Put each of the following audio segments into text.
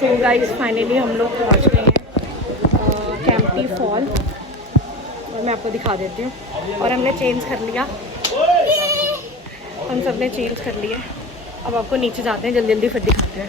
So guys finally हम लोग पहुंच गए हैं कैंपटी फॉल और मैं आपको दिखा देती हूँ। और हमने चेंज कर लिया, हम सब ने चेंज कर लिया। अब आपको नीचे जाते हैं, जल्दी जल्दी फिर दिखाते हैं।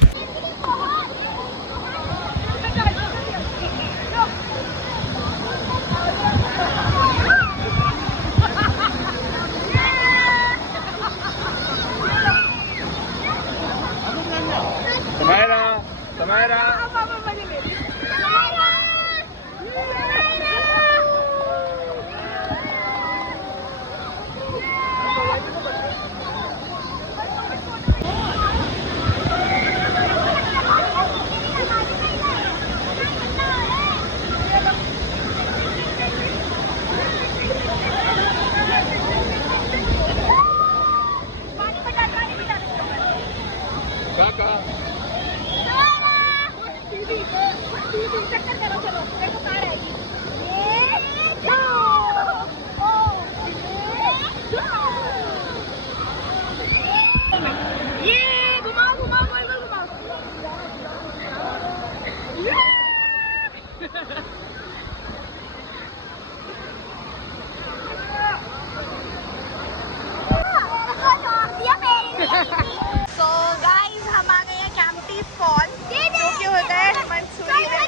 So guys, हम आ गए हैं कैंपटी फॉल, जो कि होता है मंसूरी में।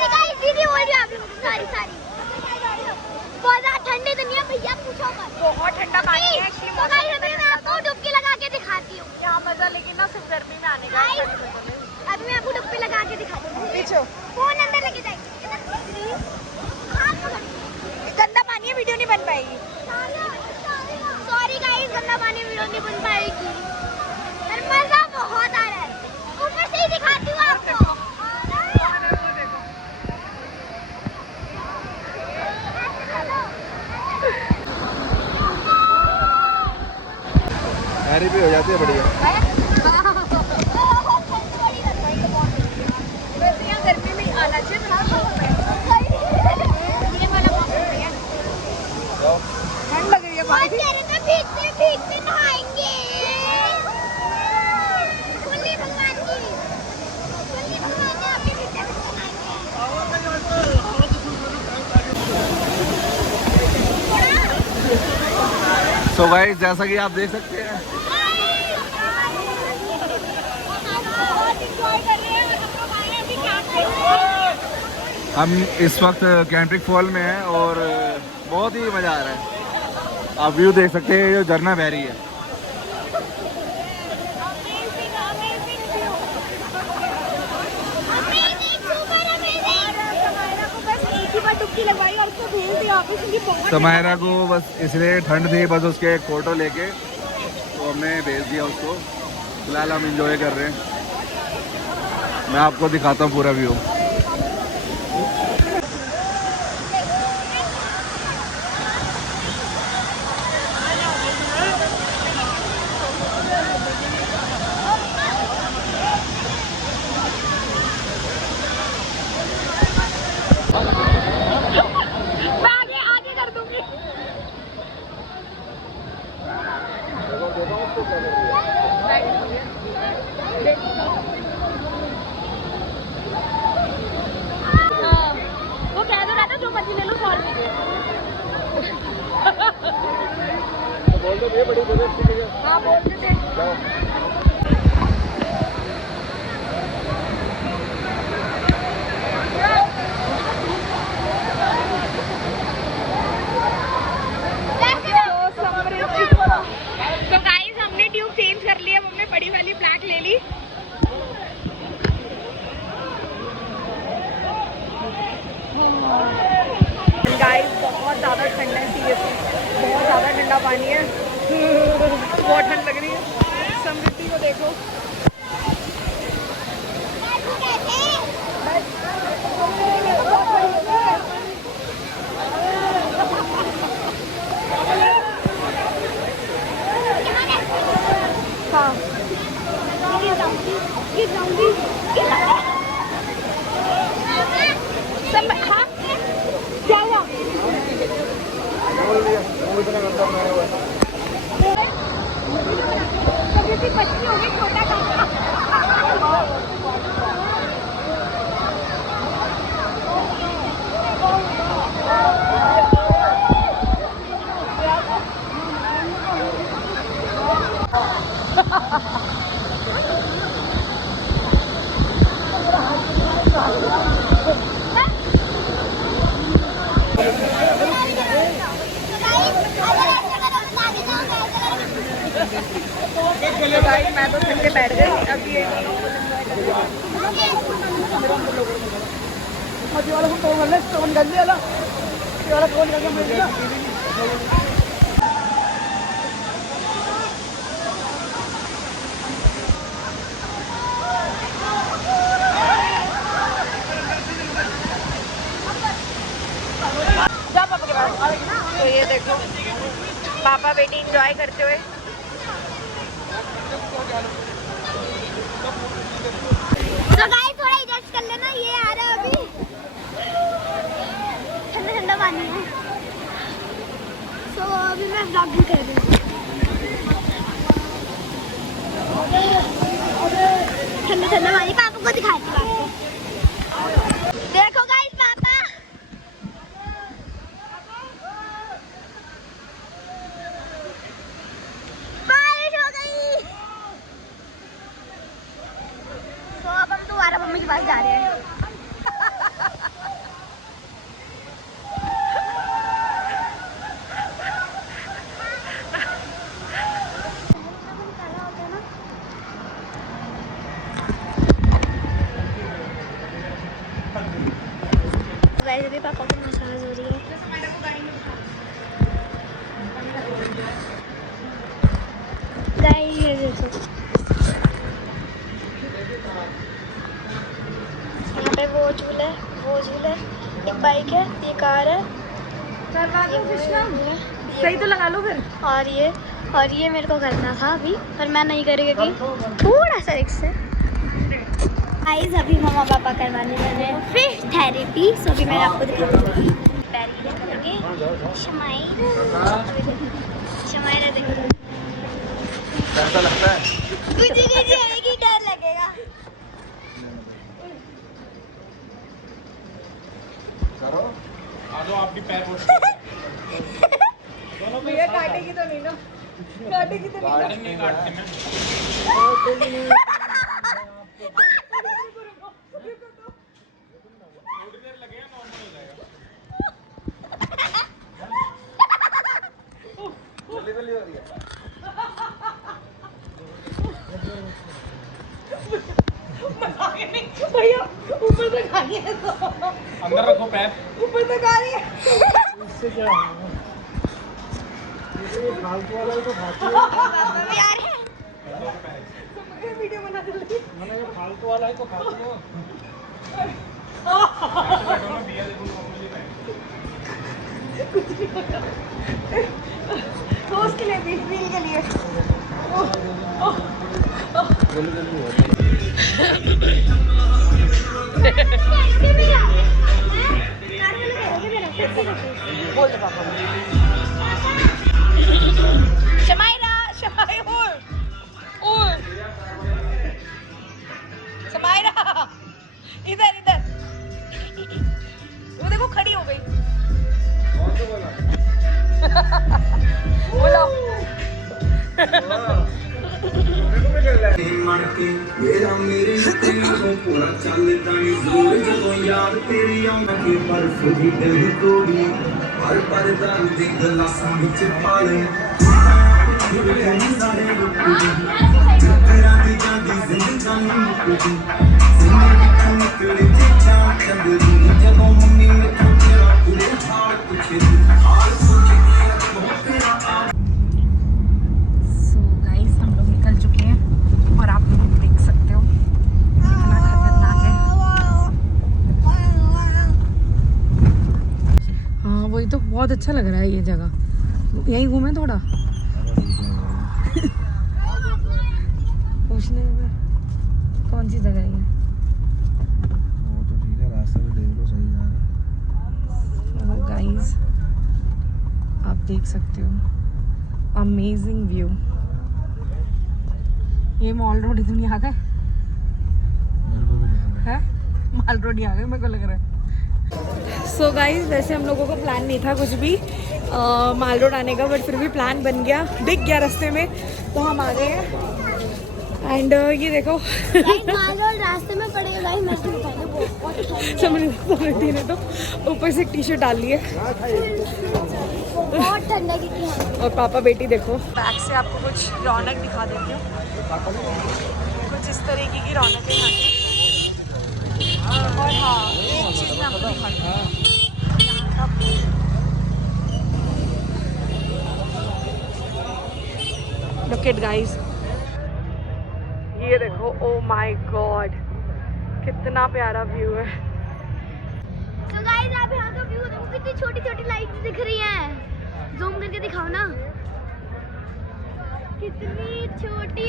बहुत ठंडे तो नहीं है भैया, पूछो मत। बहुत ठंडा पानी है। तो गाइस अभी मैं आपको डुबकी लगा के दिखाती हूँ। यहाँ मजा लेकिन ना सिर्फ गर्मी में आने का। अभी मैं आपको डुबकी लगा के दिखाती हूँ। पीछे फोन अंदर लेके जाएंगे। गंदा पानी है, वीडियो नहीं बन पाएगी। सॉरी गाइस, गंदा पानी वीडियो नहीं बन पाएगी। पर मजा बहुत आ रहा है। ऊपर से ही दिखाती हूँ आपको। हैरी भी हो जाती है बढ़िया। वैसे यहाँ गर्मी में आना चाहिए था। ये वाला मौसम है, ठंड लग रही है भाई। भीगते भीगते नहाएंगे। खुली भगवान की, खुली भगवान ने आपके भीगते भीगते नहाएंगे। सो गाइस, जैसा कि आप देख सकते हैं हम इस वक्त कैंट्रिक फॉल में हैं और बहुत ही मज़ा आ रहा है। आप व्यू देख सकते हैं, ये झरना बह रही है। समायरा को बस इसलिए ठंड थी, बस उसके एक फ़ोटो लेके तो हमने भेज दिया उसको। फिलहाल हम इंजॉय कर रहे हैं। मैं आपको दिखाता हूँ पूरा व्यू। वो कह दो ना, जो मर्जी ले लो, सॉल्व बोल दो ये बड़ी हाँ बोल देते। तो गाइस हमने ट्यूब चेंज कर ली, अब हमने बड़ी वाली ब्लैक ले ली। गाइस बहुत ज़्यादा ठंडा है, सीरियसली बहुत ज़्यादा ठंडा पानी है। बहुत ठंड लग रही है। सम मैं तो थक के बैठ गई अभी ये तो ये देखो पापा बेटी एंजॉय करते हुए। तो गाइस थोड़ा एडजस्ट कर लेना, ये आ रहा है अभी ठंडा ठंडा पानी है। तो अभी मैं व्लॉगिंग कर रही हूँ। ठंडा ठंडा पानी पापा को दिखाती हूँ आपको। देखो गाइस पापा बारिश हो गई। तो अब हम दोबारा मम्मी के पास जा रहे हैं। गाइस अभी पापा को मसाज हो रही है। गाइस ये देखो यहाँ पे वो झूले, एक बाइक है, ये कार है, सही तो लगा लो फिर। और ये मेरे को करना था अभी, पर मैं नहीं करेगी कि थोड़ा सा रिक्स है। गाइस अभी मम्मा पापा करवाने वाले हैं फिश थेरेपी। सो अभी मैं आपको दिखाऊंगी। पैर यूज करेंगे। शमाइरा देखो कैसा लगता है? कुछ आएगी, डर लगेगा। करो आ जाओ, आप भी पैर वॉश भैया काटेगी तो नहीं ना? काटेगी तो नहीं ना? भैया ऊपर तक आ रही है, अंदर रखो पैर। ऊपर तक आ रही है। इससे क्या होगा? फालतू वाला तो खाती है। पापा भी आ रहे हैं। वीडियो बना दो। मैंने ये फालतू वाला है तो खाती हो। दोस्त के लिए भी, रील के लिए। बोल दो पापा। शमाइरा, शमाइरा इधर वो देखो खड़ी हो गई। बोलो मेरे पूरा चलता नहीं जोर जदों याद तेरी आउंदा के बर्फ दी दिल तोड़ी हर पर दर्द दी गलासां विच पा ले सारे तेरा दी जादी जिंदगी मुक्ती जिंदगी निकली जा चंदरी जदों मम्मी ने तेरा पूरे झाड़ पूछे हाल पूछे बहुत तेरा। सो गाइस हम लोग निकल चुके हैं और आप लोग देख सकते हो कितना खतरनाक है। हाँ वही तो, बहुत अच्छा लग रहा है ये जगह। यहीं घूमे थोड़ा। पूछने में कौन सी जगह है ये? वो तो ठीक है, रास्ता भी देख लो, सही जा रहा है। गाइस आप देख सकते हो अमेजिंग व्यू। ये मॉल रोड इधर नहीं आ गए मेरे को भी लग रहा है, मॉल रोड ही आ गए मेरे को लग रहा है। सो गाइस वैसे हम लोगों को प्लान नहीं था कुछ भी माल रोड आने का, बट फिर भी प्लान बन गया, दिख गया रास्ते में तो हम आ गए हैं। एंड ये देखो रास्ते में पड़ेगा गाइस, मैं आपको दिखाऊंगी बहुत समृद्धि ने तो ऊपर से टी शर्ट डाल ली है। बहुत ठंडा क्योंकि है। और पापा बेटी देखो। बैक से आपको कुछ रौनक दिखा देती हूँ। कुछ इस तरीके की रौनक है यहाँ की। और हाँ, एक चीज़ मैं आपको दिखाती हूँ, यहाँ का लुक इट गाइस, ये देखो, ओ माय गॉड कितना प्यारा व्यू है। तो गाइस आप यहाँ का व्यू देखो, कितनी छोटी छोटी लाइट्स दिख रही हैं। जूम करके दिखाओ ना, कितनी छोटी।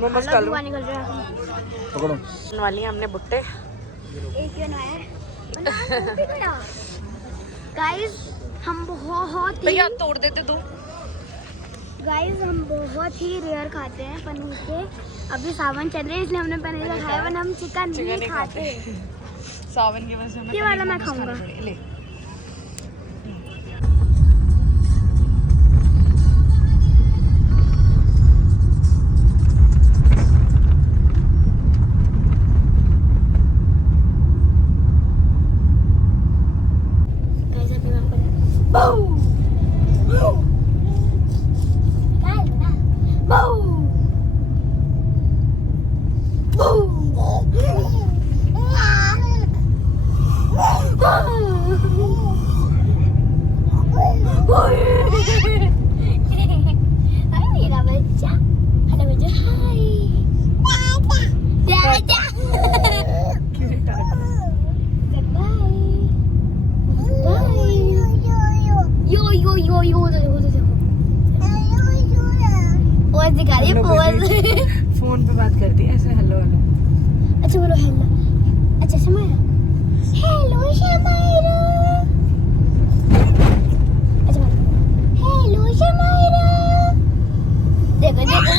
मोमोज खा लो। निकल रहा है। पकड़ो वाली हमने बुट्टे। एक क्यों ना है गाइस, हम बहुत भैया ही तोड़ देते तू। गाइस हम बहुत ही रेयर खाते हैं पनीर के। अभी सावन चल रहे हैं इसलिए हमने पनीर का खाया, वरना हम चिकन नहीं खाते। सावन की वजह से ये वाला मैं खाऊंगा। ले। गाइस अभी मैं आपको मेरा बच्चा, हेलो बच्चा, हाय दादा, बाय यो यो यो यो पोज दिखा रही है, पोज। फोन पे बात करती है ऐसे हेलो हेलो। अच्छा बोलो हेलो। अच्छा शमायरा, हेलो शमायरा। अच्छा बोलो हेलो शमायरा। देखो देखो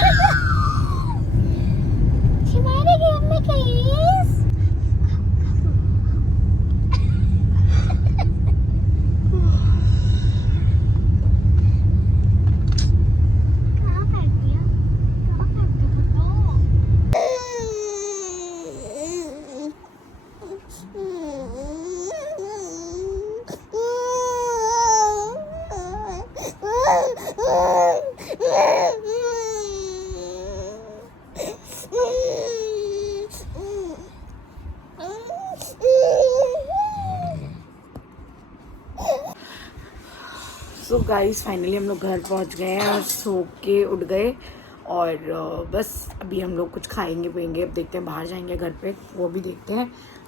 शमायरा की अम्मी किस। कहाँ फेंक दिया, कहाँ फेंक दिया सो गाइस फाइनली हम लोग घर पहुंच गए हैं और सो के उठ गए। और बस अभी हम लोग कुछ खाएंगे पिएंगे, अब देखते हैं बाहर जाएंगे घर पे, वो भी देखते हैं।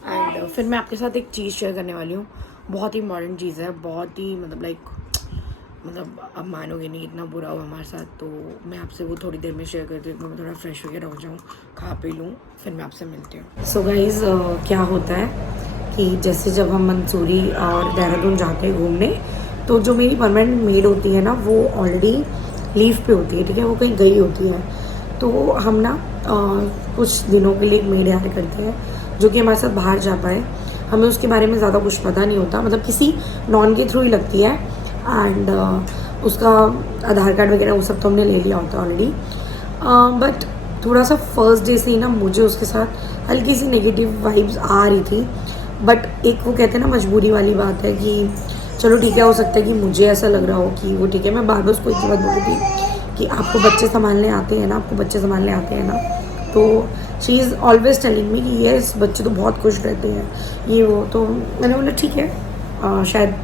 एंड फिर मैं आपके साथ एक चीज़ शेयर करने वाली हूँ, बहुत ही मॉडर्न चीज़ है, बहुत ही मतलब अब मानोगे नहीं इतना बुरा हुआ हमारे साथ। तो मैं आपसे वो थोड़ी देर में शेयर करती हूँ, मैं थोड़ा फ्रेश वगैरह हो जाऊँ, खा पी लूँ, फिर मैं आपसे मिलती हूँ। सो गाइस क्या होता है कि जैसे जब हम मंसूरी और देहरादून जाते हैं घूमने, तो जो मेरी परमानेंट मेड होती है ना, वो ऑलरेडी लीव पे होती है, ठीक है, वो कहीं गई होती है। तो हम ना कुछ दिनों के लिए एक मेड हायर करते हैं जो कि हमारे साथ बाहर जा पाए। हमें उसके बारे में ज़्यादा कुछ पता नहीं होता, मतलब किसी नॉन के थ्रू ही लगती है। एंड उसका आधार कार्ड वगैरह वो सब तो हमने ले लिया होता है ऑलरेडी। बट थोड़ा सा फर्स्ट डे से ही ना मुझे उसके साथ हल्की सी नेगेटिव वाइब्स आ रही थी। बट एक वो कहते हैं ना मजबूरी वाली बात है कि चलो ठीक है, हो सकता है कि मुझे ऐसा लग रहा हो कि वो ठीक है। मैं बार बार उसको एक बात बोल रही थी कि आपको बच्चे संभालने आते हैं ना, आपको बच्चे संभालने आते हैं ना। तो she is always telling me कि ये बच्चे तो बहुत खुश रहते हैं, ये वो। तो मैंने बोला ठीक है, शायद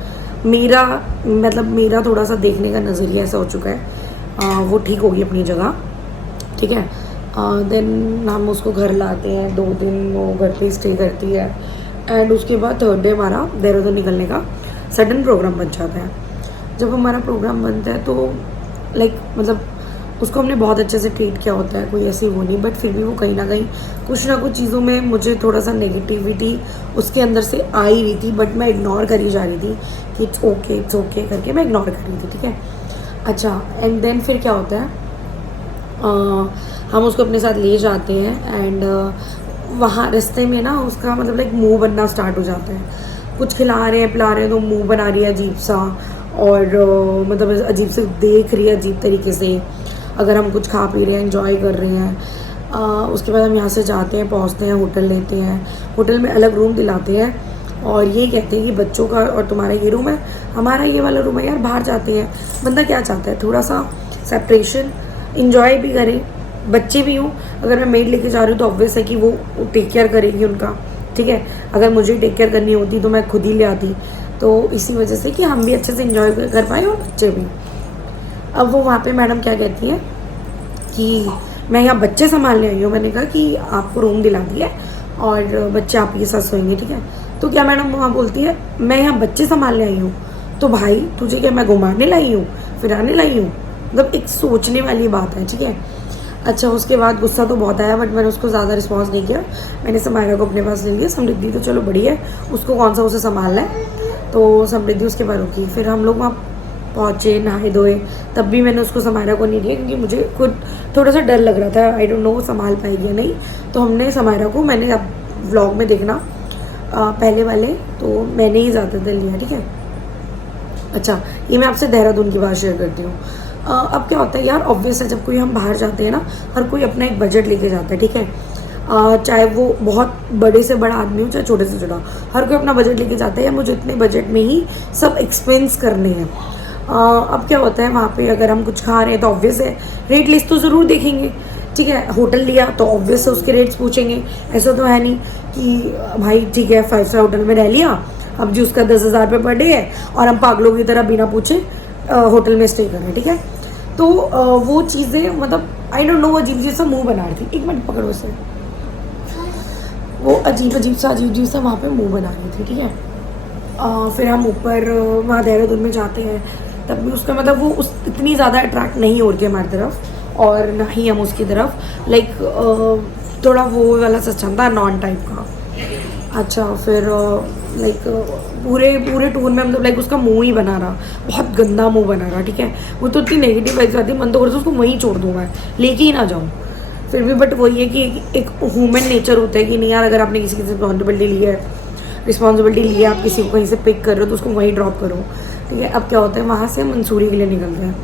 मेरा थोड़ा सा देखने का नज़रिया ऐसा हो चुका है, वो ठीक होगी अपनी जगह, ठीक है। देन हम उसको घर लाते हैं, 2 दिन वो घर पे स्टे करती है। एंड उसके बाद 3rd डे हमारा देहरादून निकलने का सडन प्रोग्राम बन जाता है। जब हमारा प्रोग्राम बनता है तो मतलब उसको हमने बहुत अच्छे से ट्रीट किया होता है, कोई ऐसी वो नहीं। बट फिर भी वो कहीं ना कुछ चीज़ों में मुझे थोड़ा सा नेगेटिविटी उसके अंदर से आ ही रही थी। बट मैं इग्नोर करी जा रही थी कि इट्स ओके करके मैं इग्नोर कर रही थी, ठीक है। अच्छा, एंड देन फिर क्या होता है, हम उसको अपने साथ ले जाते हैं। एंड वहाँ रास्ते में ना उसका मतलब मुंह बनना स्टार्ट हो जाता है। कुछ खिला रहे हैं पिला रहे हैं तो मुंह बना रही है अजीब सा, और मतलब अजीब से देख रही है अजीब तरीके से। अगर हम कुछ खा पी रहे हैं, एंजॉय कर रहे हैं। उसके बाद हम यहाँ से जाते हैं, पहुँचते हैं, होटल लेते हैं। होटल में अलग रूम दिलाते हैं और ये कहते हैं कि बच्चों का और तुम्हारा ये रूम है, हमारा ये वाला रूम है। यार बाहर जाते हैं, बंदा क्या चाहता है, थोड़ा सा सेपरेशन, इंजॉय भी करें, बच्चे भी हों। अगर मैं मेड लेके जा रही हूँ तो ऑब्वियस है कि वो टेक केयर करेगी उनका, ठीक है। अगर मुझे टेक केयर करनी होती तो मैं खुद ही ले आती। तो इसी वजह से कि हम भी अच्छे से इंजॉय कर पाए और बच्चे भी। अब वो वहाँ पे मैडम क्या कहती है कि मैं यहाँ बच्चे संभालने आई हूँ। मैंने कहा कि आपको रूम दिला दिया और बच्चे आपके साथ सोएंगे, ठीक है। तो क्या मैडम वहाँ बोलती है, मैं यहाँ बच्चे संभालने आई हूँ, तो भाई तुझे क्या मैं घुमाने लाई हूँ, फिराने लाई हूँ? मतलब एक सोचने वाली बात है, ठीक है। अच्छा, उसके बाद गुस्सा तो बहुत आया, बट मैंने उसको ज़्यादा रिस्पॉन्स नहीं किया। मैंने समायरा को अपने पास ले लिया। समृद्धि तो चलो बढ़िया है, उसको कौन सा उसे संभालना है, तो समृद्धि उसके बाद रुकी। फिर हम लोग वहाँ पहुँचे, नहाए धोए, तब भी मैंने उसको समायरा को नहीं दिया क्योंकि मुझे खुद थोड़ा सा डर लग रहा था। आई डोंट नो वो संभाल पाएगी या नहीं। तो हमने समायरा को, मैंने अब व्लॉग में देखना पहले वाले, तो मैंने ही ज़्यादातर लिया, ठीक है। अच्छा, ये मैं आपसे देहरादून की बात शेयर करती हूँ। अब क्या होता है यार, ऑब्वियस है जब कोई हम बाहर जाते हैं ना, हर कोई अपना एक बजट लेके जाता है, ठीक है। चाहे वो बहुत बड़े से बड़ा आदमी हो, चाहे छोटे से छोटा, हर कोई अपना बजट लेके जाता है। या मुझे इतने बजट में ही सब एक्सपेंस करने हैं। अब क्या होता है वहाँ पे, अगर हम कुछ खा रहे हैं तो ऑब्वियस है रेट लिस्ट तो ज़रूर देखेंगे, ठीक है। होटल लिया तो ऑब्वियस है उसके रेट्स पूछेंगे। ऐसा तो है नहीं कि भाई ठीक है 5 स्टार होटल में रह लिया, अब जी उसका 10,000 रुपये पर डे है और हम पागलों की तरह बिना पूछे होटल में स्टे कर रहे हैं, ठीक है। तो वो चीज़ें मतलब आई डोंट नो, अजीब अजीब सा मुँह बना रही थी। एक मिनट पकड़ो इसे। वो अजीब सा वहाँ पे मुँह बना रही थी, ठीक है। फिर हम ऊपर वहाँ देहरादून में जाते हैं, तब भी उसका मतलब वो इतनी ज़्यादा अट्रैक्ट नहीं हो रही है हमारी तरफ, और ना ही हम उसकी तरफ। लाइक थोड़ा वो वाला सिस्टम था नॉन टाइप का। अच्छा, फिर लाइक पूरे टूर में मतलब लाइक उसका मुंह ही बना रहा, बहुत गंदा मुंह बना रहा, ठीक है। वो तो इतनी नेगेटिव वाइब्स आती है, मन तो करता है उसको वहीं छोड़ दूँ मैं, लेके ही ना जाऊँ। फिर भी बट वही है कि एक ह्यूमन नेचर होता है कि नहीं यार, अगर आपने किसी की रिस्पॉन्सिबिलिटी ली है, आप किसी को कहीं से पिक कर रहे हो तो उसको वहीं ड्रॉप करो, ठीक है। अब क्या होता है, वहाँ से मंसूरी के लिए निकलते हैं।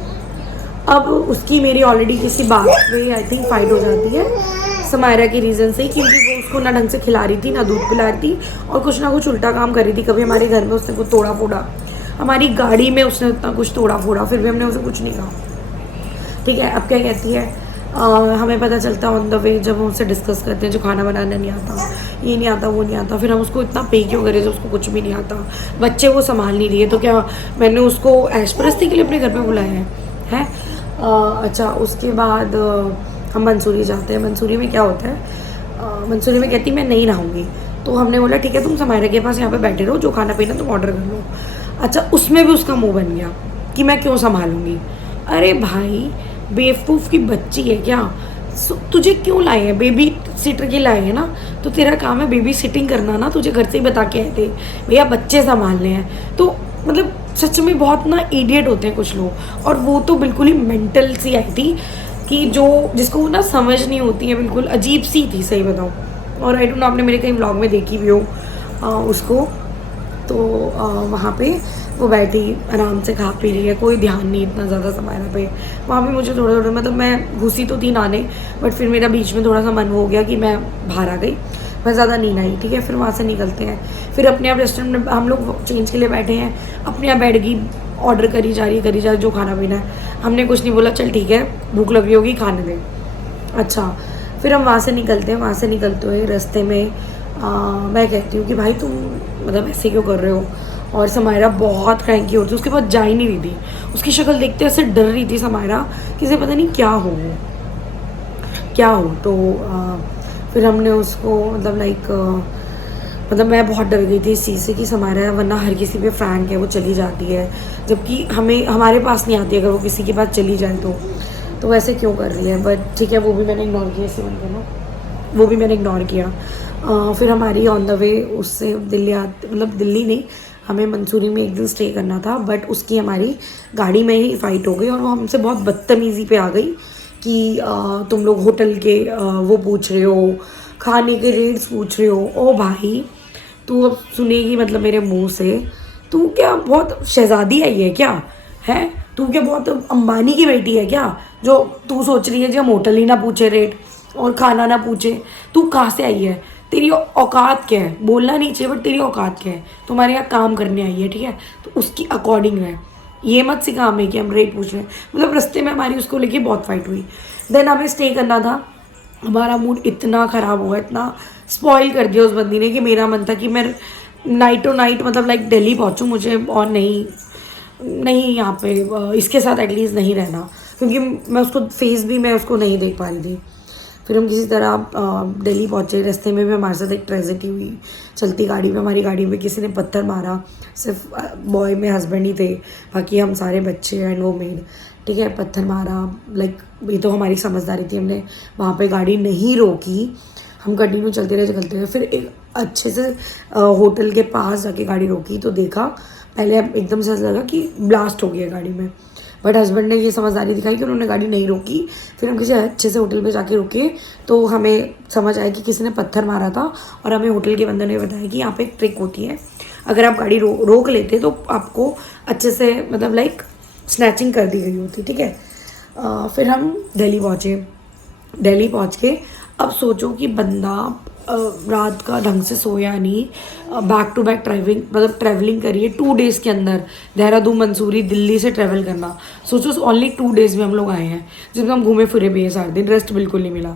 अब उसकी मेरी ऑलरेडी किसी बात पे आई थिंक फाइट हो जाती है समायरा की रीज़न से, क्योंकि वो उसको ना ढंग से खिला रही थी, ना दूध पिला रही थी, और कुछ ना कुछ उल्टा काम कर रही थी। कभी हमारे घर में उसने कुछ तोड़ा फोड़ा, हमारी गाड़ी में उसने उतना कुछ तोड़ा फोड़ा, फिर भी हमने उसे कुछ नहीं कहा, ठीक है। अब क्या कहती है, हमें पता चलता ऑन द वे जब हम उससे डिस्कस करते हैं, जो खाना बनाना नहीं आता, ये नहीं आता, वो नहीं आता, फिर हम उसको इतना पे क्यों करें जो उसको कुछ भी नहीं आता, बच्चे वो संभाल नहीं रही है, तो क्या मैंने उसको ऐशपरस्ती के लिए अपने घर पे बुलाया है। अच्छा, उसके बाद हम मंसूरी जाते हैं। मंसूरी में क्या होता है, मंसूरी में कहती मैं नहीं नहाऊंगी, तो हमने बोला ठीक है तुम समायरा के पास यहाँ पे बैठे रहो, जो खाना पीना तुम ऑर्डर कर लो। अच्छा, उसमें भी उसका मुंह बन गया कि मैं क्यों संभालूंगी। अरे भाई, बेवकूफ़ की बच्ची है क्या, तुझे क्यों लाए हैं, बेबी सिटर के लाए हैं ना, तो तेरा काम है बेबी सिटिंग करना ना, तुझे घर से ही बता के आए थे भैया बच्चे संभालने हैं। तो मतलब सच में बहुत ना इडियट होते हैं कुछ लोग, और वो तो बिल्कुल ही मेंटल सी आई थी कि जिसको ना समझ नहीं होती है, बिल्कुल अजीब सी थी, सही बताऊँ। और आई डोंट नो आपने मेरे कहीं व्लॉग में देखी भी हो उसको, तो वहाँ पे वो बैठी आराम से खा पी रही है, कोई ध्यान नहीं इतना ज़्यादा समायरा पे। वहाँ पे मुझे थोड़ा मतलब मैं घुसी तो थी नहाने, बट फिर मेरा बीच में थोड़ा सा मन हो गया कि मैं बाहर आ गई, मैं ज़्यादा नहीं नहाई, ठीक है। फिर वहाँ से निकलते हैं, फिर अपने आप रेस्टोरेंट में हम लोग चेंज के लिए बैठे हैं, अपने आप बैठ गई, ऑर्डर करी जा रही है जो खाना पीना है। हमने कुछ नहीं बोला, चल ठीक है भूख लगी होगी खाने दें। अच्छा, फिर हम वहाँ से निकलते हैं। वहाँ से निकलते हुए रास्ते में मैं कहती हूँ कि भाई तुम मतलब ऐसे क्यों कर रहे हो, और समायरा बहुत क्रैंकी होती है, उसके पास जा ही नहीं रही थी। उसकी शक्ल देखते ऐसे डर रही थी समायरा, किसी पता नहीं क्या हो। तो फिर हमने उसको मतलब लाइक मतलब मैं बहुत डर गई थी इस चीज़ से कि समायरा वरना हर किसी पे फ्रैंक है, वो चली जाती है, जबकि हमारे पास नहीं आती, अगर वो किसी के पास चली जाए तो वैसे क्यों कर रही है। बट ठीक है, वो भी मैंने इग्नोर किया, इसी मन ना वो भी मैंने इग्नोर किया। फिर हमारी ऑन द वे उससे दिल्ली नहीं, हमें मंसूरी में एक दिन स्टे करना था, बट उसकी हमारी गाड़ी में ही फ़ाइट हो गई, और वो हमसे बहुत बदतमीज़ी पे आ गई कि तुम लोग होटल के वो पूछ रहे हो, खाने के रेट्स पूछ रहे हो। ओ भाई, तू अब सुनेगी मतलब मेरे मुंह से, तू क्या बहुत शहज़ादी आई है क्या, है तू क्या बहुत अंबानी की बेटी है क्या, जो तू सोच रही है जी हम होटल ही ना पूछे रेट और खाना ना पूछे। तू कहाँ से आई है, तेरी औकात क्या है, बोलना नहीं चाहिए बट तेरी औकात क्या है, तुम्हारे यहाँ काम करने आई है, ठीक है, तो उसकी अकॉर्डिंग है। ये मत सिखा हमें कि हम रेट पूछ रहे हैं। मतलब रास्ते में हमारी उसको लेके बहुत फाइट हुई। देन हमें स्टे करना था, हमारा मूड इतना ख़राब हुआ, इतना स्पॉइल कर दिया उस बंदी ने कि मेरा मन था कि मैं नाइट टू नाइट मतलब लाइक दिल्ली पहुँचूँ मुझे, और नहीं यहाँ पे इसके साथ एटलीस्ट नहीं रहना, क्योंकि मैं उसको फेस भी मैं उसको नहीं देख पा रही थी। फिर हम किसी तरह दिल्ली पहुँचे। रास्ते में भी हमारे साथ एक ट्रेजेडी हुई। चलती गाड़ी में, हमारी गाड़ी में किसी ने पत्थर मारा। सिर्फ बॉय में हस्बैंड ही थे, बाकी हम सारे बच्चे एंड वो मेड, ठीक है। पत्थर मारा, लाइक ये तो हमारी समझदारी थी, हमने वहाँ पे गाड़ी नहीं रोकी, हम कंटिन्यू चलते रहे। फिर एक अच्छे से होटल के पास जाके गाड़ी रोकी तो देखा, पहले एकदम से लगा कि ब्लास्ट हो गया गाड़ी में, बट हस्बैंड ने ये समझदारी दिखाई कि उन्होंने गाड़ी नहीं रोकी। फिर हम किसी अच्छे से होटल पे जाके रुके तो हमें समझ आया कि किसी ने पत्थर मारा था, और हमें होटल के बंदे ने बताया कि यहाँ पे एक ट्रिक होती है, अगर आप गाड़ी रोक लेते तो आपको अच्छे से मतलब लाइक स्नैचिंग कर दी गई होती, ठीक है। फिर हम दिल्ली पहुँचे। दिल्ली पहुँच के अब सोचो कि बंदा रात का ढंग से सोया नहीं, बैक टू बैक ट्रैवलिंग करिए 2 डेज़ के अंदर, देहरादून मंसूरी दिल्ली से ट्रैवल करना। सोचो ओनली 2 डेज़ में हम लोग आए हैं, जिसमें हम घूमे फिरे भी हैं सारे दिन, रेस्ट बिल्कुल नहीं मिला।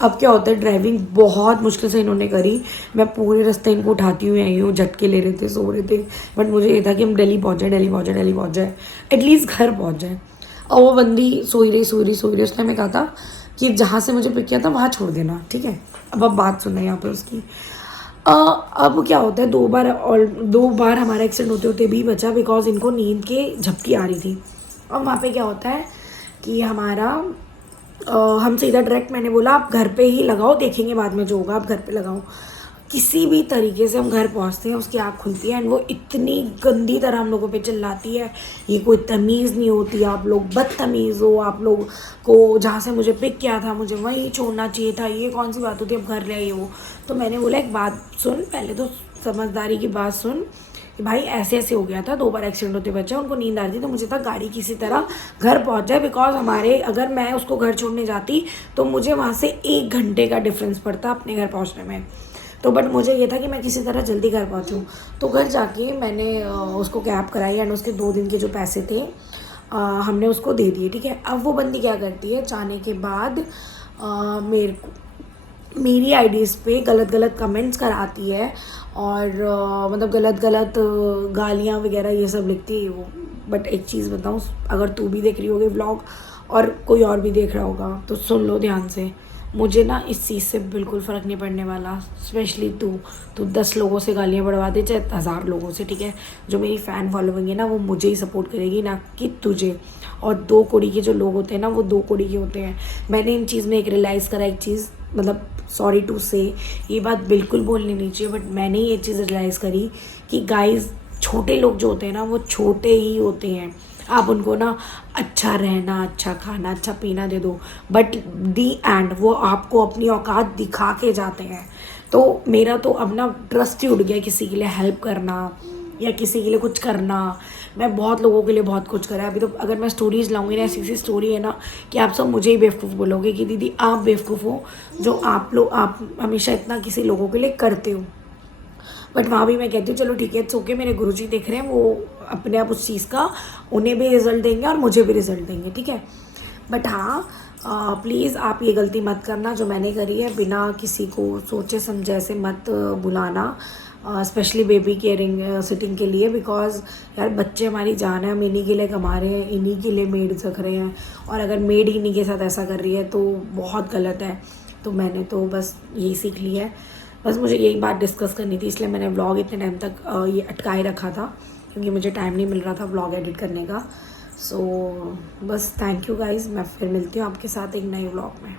अब क्या होता है, ड्राइविंग बहुत मुश्किल से इन्होंने करी। मैं पूरे रास्ते इनको उठाती हुई आई हूँ, झटके ले रहे थे, सो रहे थे, बट मुझे ये था कि हम दिल्ली पहुँच जाए, एटलीस्ट घर पहुँच जाए। और वो बंदी सोई रही। उसने हमें कहा था कि जहाँ से मुझे पिक किया था वहाँ छोड़ देना, ठीक है। अब आप बात सुन रहे हैं यहाँ पर उसकी। अब क्या होता है, 2 बार हमारा एक्सीडेंट होते भी बचा, बिकॉज इनको नींद के झपकी आ रही थी। अब वहाँ पे क्या होता है कि हमारा हम सीधा डायरेक्ट, मैंने बोला आप घर पे ही लगाओ, देखेंगे बाद में जो होगा, आप घर पे लगाओ। किसी भी तरीके से हम घर पहुंचते हैं, उसकी आँख खुलती है एंड वो इतनी गंदी तरह हम लोगों पे चिल्लाती है, ये कोई तमीज़ नहीं होती, आप लोग बदतमीज़ हो, आप लोग को जहाँ से मुझे पिक किया था मुझे वहीं छोड़ना चाहिए था, ये कौन सी बात होती है, अब घर ले आइए वो। तो मैंने बोला एक बात सुन, पहले तो समझदारी की बात सुन कि भाई ऐसे हो गया था, 2 बार एक्सीडेंट होते बच्चे, उनको नींद आ रही थी, तो मुझे था गाड़ी किसी तरह घर पहुंच जाए, बिकॉज हमारे अगर मैं उसको घर छोड़ने जाती तो मुझे वहाँ से 1 घंटे का डिफरेंस पड़ता अपने घर पहुँचने में। तो बट मुझे ये था कि मैं किसी तरह जल्दी घर पहुँचूँ। तो घर जाके मैंने उसको कैब कराई एंड उसके 2 दिन के जो पैसे थे हमने उसको दे दिए, ठीक है। अब वो बंदी क्या करती है, जाने के बाद मेरी आईडीज़ पे गलत कमेंट्स कराती है और मतलब गलत गालियाँ वगैरह ये सब लिखती है वो। बट एक चीज़ बताऊँ, अगर तू भी देख रही होगी व्लॉग और कोई और भी देख रहा होगा तो सुन लो ध्यान से, मुझे ना इस चीज़ से बिल्कुल फ़र्क नहीं पड़ने वाला। स्पेशली तू 10 लोगों से गालियाँ बढ़वा दे, चाहे 1000 लोगों से, ठीक है। जो मेरी फ़ैन फॉलोइंग है ना, वो मुझे ही सपोर्ट करेगी, ना कि तुझे। और 2 कौड़ी के जो लोग होते हैं ना, वो 2 कौड़ी के होते हैं। मैंने इन चीज़ में एक रियलाइज़ करा, एक चीज़, मतलब सॉरी टू से, ये बात बिल्कुल बोलनी नहीं चाहिए, बट मैंने ये चीज़ रियलाइज़ करी कि गाइज़, छोटे लोग जो होते हैं ना, वो छोटे ही होते हैं। आप उनको ना अच्छा रहना, अच्छा खाना, अच्छा पीना दे दो, बट दी एंड वो आपको अपनी औकात दिखा के जाते हैं। तो मेरा तो अब ना ट्रस्ट ही उड़ गया किसी के लिए हेल्प करना या किसी के लिए कुछ करना। मैं बहुत लोगों के लिए बहुत कुछ करा है। अभी तो अगर मैं स्टोरीज़ लाऊंगी ना, ऐसी स्टोरी है ना कि आप सब मुझे ही बेवकूफ़ बोलोगे कि दीदी आप बेवकूफ़ हो जो आप हमेशा इतना किसी लोगों के लिए करते हो। बट वहाँ भी मैं कहती हूँ चलो ठीक है, इट्स ओके, मेरे गुरुजी देख रहे हैं, वो अपने आप उस चीज़ का उन्हें भी रिज़ल्ट देंगे और मुझे भी रिज़ल्ट देंगे, ठीक है। बट हाँ, प्लीज़ आप ये गलती मत करना जो मैंने करी है, बिना किसी को सोचे समझे ऐसे मत बुलाना, स्पेशली बेबी केयरिंग सिटिंग के लिए, बिकॉज यार बच्चे हमारी जान है, हम इन्हीं के लिए कमा रहे हैं, इन्हीं के लिए मेड रख रहे हैं, और अगर मेड इन्हीं के साथ ऐसा कर रही है तो बहुत गलत है। तो मैंने तो बस यही सीख लिया है, बस मुझे यही बात डिस्कस करनी थी, इसलिए मैंने व्लॉग इतने टाइम तक ये अटकाए रखा था, क्योंकि मुझे टाइम नहीं मिल रहा था व्लॉग एडिट करने का। सो बस थैंक यू गाइज़, मैं फिर मिलती हूँ आपके साथ एक नए व्लॉग में।